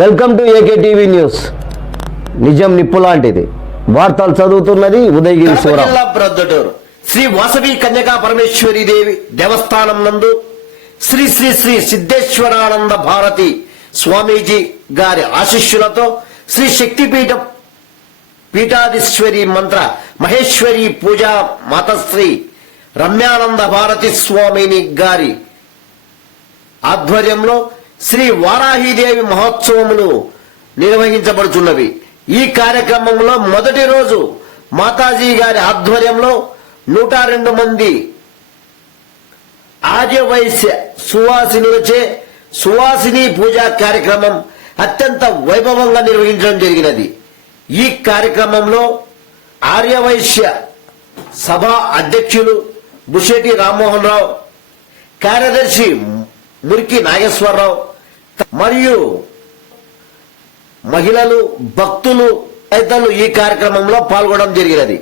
Welcome to AK TV news. నిజం నిప్పు లాంటిది. వార్తలు చదువుతున్నది ఉదయగిరి ప్రొద్దుటూరు. శ్రీ వాసవి కన్యకా పరమేశ్వరి దేవి దేవస్థానం నందు శ్రీ శ్రీ శ్రీ సిద్ధేశ్వరానంద భారతి స్వామీజీ గారి ఆశిష్యులతో శ్రీ శక్తిపీఠం పీఠాధీశ్వరి మంత్ర మహేశ్వరి పూజా మాతశ్రీ రమ్యానంద భారతి స్వామిని గారి ఆధ్వర్యంలో శ్రీ వారాహీదేవి మహోత్సవములు నిర్వహించబడుతున్నవి. ఈ కార్యక్రమంలో మొదటి రోజు మాతాజీ గారి ఆధ్వర్యంలో నూట రెండు మంది ఆర్యవైశ్య సువాసినులచే సువాసిని పూజా కార్యక్రమం అత్యంత వైభవంగా నిర్వహించడం జరిగినది. ఈ కార్యక్రమంలో ఆర్యవైశ్య సభ అధ్యక్షులు బుషెటి రామ్మోహన్ రావు కార్యదర్శి మురికి నాగేశ్వరరావు మరియు మహిళలు భక్తులు తదితరులు ఈ కార్యక్రమంలో పాల్గొనడం జరిగినది.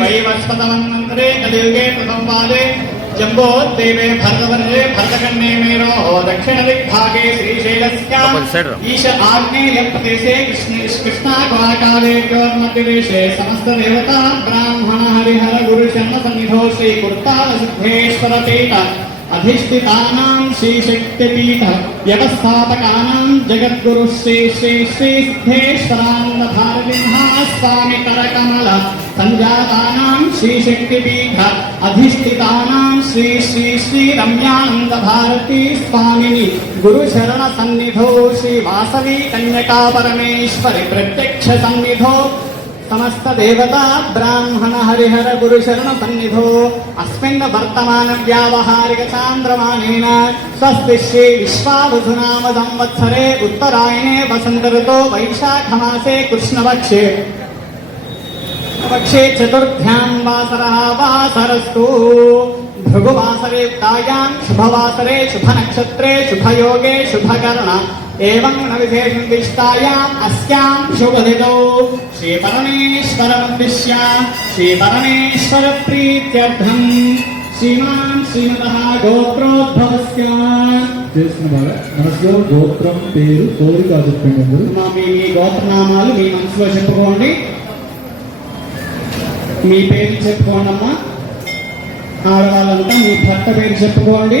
वैवस्पतमन्वन्तरे कलियुगे प्रथमपादे जम्बोद्देवे भरतवर्षे भरतकन्ये मेरो दक्षिणदिग्भागे श्रीशैलस्य ईश आग्नेयप्रदेशे कृष्ण कृष्णाग्वाकाले मध्यदेशे समस्तदेवता ब्राह्मण हरिहर गुरुशर्मसन्निधौ श्रीकुर्तालसिद्धेश्वरपीठ అధిష్ఠితానాం శ్రీ శక్తిపీఠ వ్యవస్థాపకానాం జగద్గురు శ్రీ శ్రీ శ్రీ సిద్ధేశ్వరానందభారతిమహాస్వామి కరకమల సంజాతానాం శ్రీ శక్తిపీఠ అధిష్ఠితానాం శ్రీ శ్రీ శ్రీ రమ్యానంద భారతీ స్వామిని గురు శరణ సన్నిధో శ్రీ వాసవి కన్యకా పరమేశ్వరి ప్రత్యక్ష సన్నిధో దేవతా బ్రాహ్మణ హరిహర గురు శరణ సన్నిధో అస్మిన్ వర్తమాన వ్యావహారిక చాంద్రమానేన స్వస్తి శ్రీ విశ్వావధునామ సంవత్సరే ఉత్తరాయణే వసంత ఋతో వైశాఖ మాసే కృష్ణపక్షే పక్షే చతుర్థ్యాం వాసర వాసరస్తు భృగువాసరే తాయాం శుభవాసరే శుభనక్షత్రే శుభయోగే శుభకరణ. एवं न विशेषं विष्टायाम् अस्यां शुभदिनौ श्रीपरमेश्वरमुद्दिश्य श्रीपरमेश्वरप्रीत्यर्थम् श्रीमान् श्रीमतः गोत्रोद्भवस्य చేసిన బాగా మనసులో గోత్రం పేరు కోరిక చెప్పండి అందరూ మా మీ మీ గోత్రనామాలు మీ మనసులో చెప్పుకోండి మీ పేరు చెప్పుకోండి అమ్మా ఆడవాళ్ళంతా మీ భర్త పేరు చెప్పుకోండి